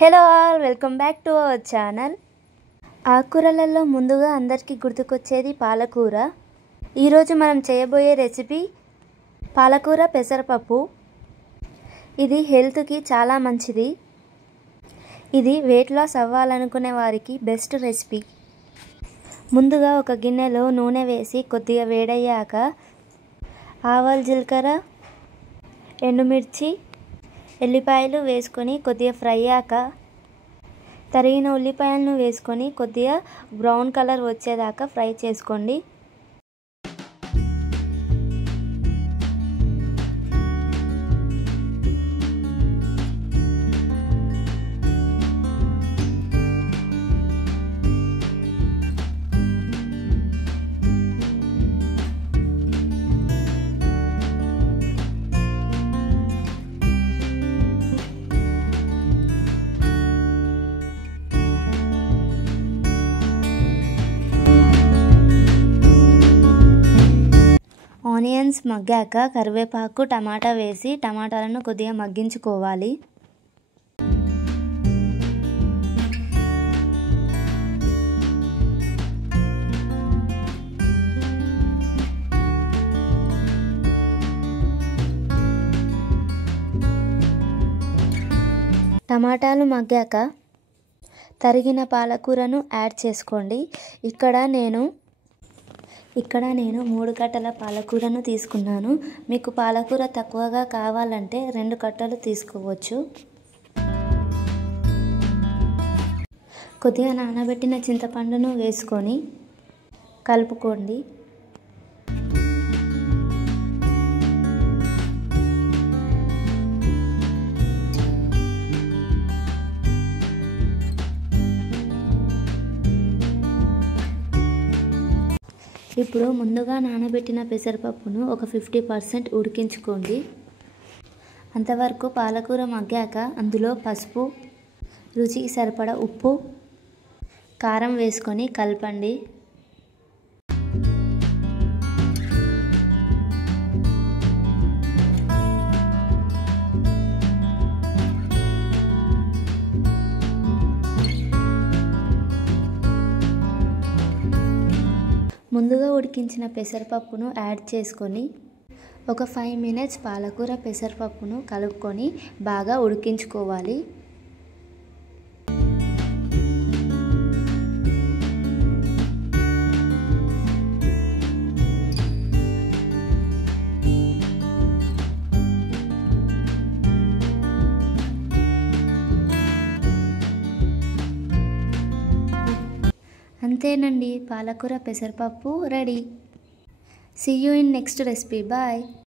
Hello all, welcome back to our channel. ఆకుకూరలలో ముందుగా అందరికీ గుర్తుకొచ్చేది పాలకూర. ఈరోజు మనం చేయబోయే రెసిపీ పాలకూర పెసరపప్పు. ఇది హెల్త్కి చాలా మంచిది. ఇది వెయిట్ లాస్ అవ్వాలనుకునే వారికి బెస్ట్ రెసిపీ. ముందుగా ఒక గిన్నెలో నూనె వేసి కొద్దిగా వేడయ్యాక ఆవాలు, జీలకర్ర, ఎండుమిర్చి, ఎల్లిపాయలు వేసుకొని కొద్దిగా ఫ్రై అయ్యాక తరిగిన ఉల్లిపాయలను వేసుకొని కొద్దిగా బ్రౌన్ కలర్ వచ్చేదాకా ఫ్రై చేసుకోండి. ఆనియన్స్ మగ్గాక కరివేపాకు, టమాటా వేసి టమాటాలను కొద్దిగా మగ్గించుకోవాలి. టమాటాలు మగ్గాక తరిగిన పాలకూరను యాడ్ చేసుకోండి. ఇక్కడ నేను 3 కట్టల పాలకూరను తీసుకున్నాను. మీకు పాలకూర తక్కువగా కావాలంటే 2 కట్టలు తీసుకోవచ్చు. కొద్దిగా నానబెట్టిన చింతపండును వేసుకొని కలుపుకోండి. ఇప్పుడు ముందుగా నానబెట్టిన పెసరపప్పును ఒక 50% ఉడికించుకోండి. అంతవరకు పాలకూర మగ్గాక అందులో పసుపు, రుచికి సరిపడా ఉప్పు, కారం వేసుకొని కలపండి. ముందుగా ఉడికించిన పెసరపప్పును యాడ్ చేసుకొని ఒక 5 minutes పాలకూర పెసరపప్పును కలుపుకొని బాగా ఉడికించుకోవాలి. అంతేనండి, పాలకూర పెసరపప్పు ready. See you in next recipe. Bye.